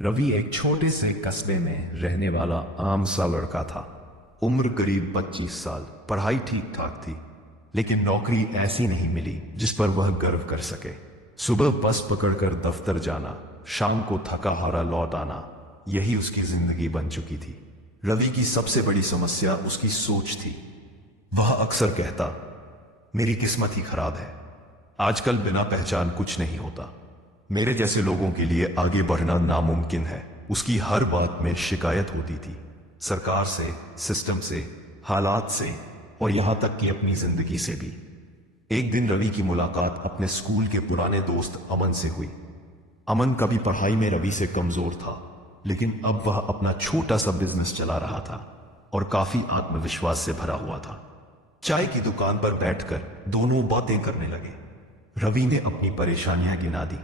रवि एक छोटे से कस्बे में रहने वाला आम सा लड़का था। उम्र करीब 25 साल। पढ़ाई ठीक ठाक थी, लेकिन नौकरी ऐसी नहीं मिली जिस पर वह गर्व कर सके। सुबह बस पकड़कर दफ्तर जाना, शाम को थका हारा लौट आना, यही उसकी जिंदगी बन चुकी थी। रवि की सबसे बड़ी समस्या उसकी सोच थी। वह अक्सर कहता, मेरी किस्मत ही खराब है, आजकल बिना पहचान कुछ नहीं होता, मेरे जैसे लोगों के लिए आगे बढ़ना नामुमकिन है। उसकी हर बात में शिकायत होती थी, सरकार से, सिस्टम से, हालात से, और यहां तक कि अपनी जिंदगी से भी। एक दिन रवि की मुलाकात अपने स्कूल के पुराने दोस्त अमन से हुई। अमन कभी पढ़ाई में रवि से कमजोर था, लेकिन अब वह अपना छोटा सा बिजनेस चला रहा था और काफी आत्मविश्वास से भरा हुआ था। चाय की दुकान पर बैठकर दोनों बातें करने लगे। रवि ने अपनी परेशानियां गिना दी।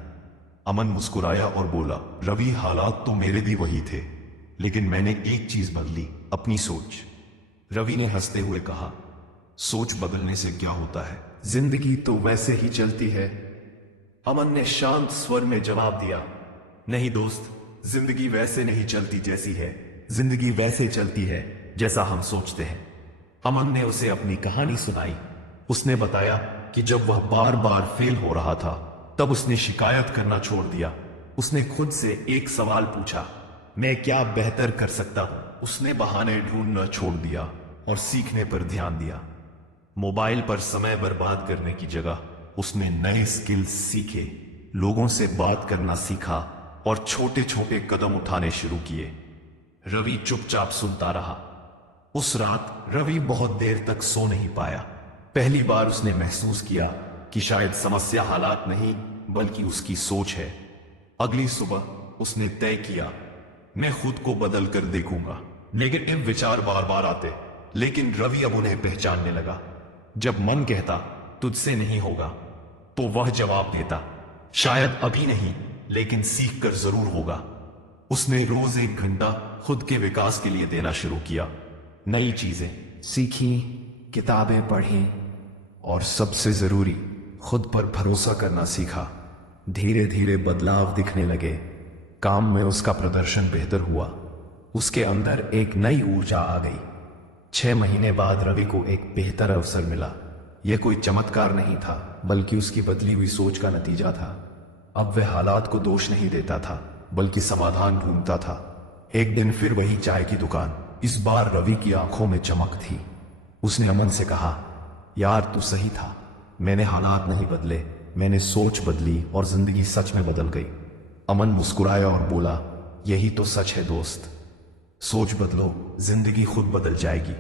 अमन मुस्कुराया और बोला, रवि, हालात तो मेरे भी वही थे, लेकिन मैंने एक चीज बदली, अपनी सोच। रवि ने हंसते हुए कहा, सोच बदलने से क्या होता है, जिंदगी तो वैसे ही चलती है। अमन ने शांत स्वर में जवाब दिया, नहीं दोस्त, जिंदगी वैसे नहीं चलती जैसी है, जिंदगी वैसे चलती है जैसा हम सोचते हैं। अमन ने उसे अपनी कहानी सुनाई। उसने बताया कि जब वह बार बार फेल हो रहा था, तब उसने शिकायत करना छोड़ दिया। उसने खुद से एक सवाल पूछा, मैं क्या बेहतर कर सकता हूं। उसने बहाने ढूंढना छोड़ दिया और सीखने पर ध्यान दिया। मोबाइल पर समय बर्बाद करने की जगह उसने नए स्किल्स सीखे, लोगों से बात करना सीखा और छोटे छोटे कदम उठाने शुरू किए। रवि चुपचाप सुनता रहा। उस रात रवि बहुत देर तक सो नहीं पाया। पहली बार उसने महसूस किया कि शायद समस्या हालात नहीं, बल्कि उसकी सोच है। अगली सुबह उसने तय किया, मैं खुद को बदल कर देखूंगा। नेगेटिव विचार बार बार आते, लेकिन रवि अब उन्हें पहचानने लगा। जब मन कहता तुझसे नहीं होगा, तो वह जवाब देता, शायद अभी नहीं, लेकिन सीख कर जरूर होगा। उसने रोज 1 घंटा खुद के विकास के लिए देना शुरू किया। नई चीजें सीखी, किताबें पढ़ी, और सबसे जरूरी, खुद पर भरोसा करना सीखा। धीरे धीरे बदलाव दिखने लगे। काम में उसका प्रदर्शन बेहतर हुआ। उसके अंदर एक नई ऊर्जा आ गई। 6 महीने बाद रवि को एक बेहतर अवसर मिला। यह कोई चमत्कार नहीं था, बल्कि उसकी बदली हुई सोच का नतीजा था। अब वह हालात को दोष नहीं देता था, बल्कि समाधान ढूंढता था। एक दिन फिर वही चाय की दुकान। इस बार रवि की आंखों में चमक थी। उसने अमन से कहा, यार तू सही था, मैंने हालात नहीं बदले, मैंने सोच बदली और जिंदगी सच में बदल गई। अमन मुस्कुराया और बोला, यही तो सच है दोस्त, सोच बदलो, जिंदगी खुद बदल जाएगी।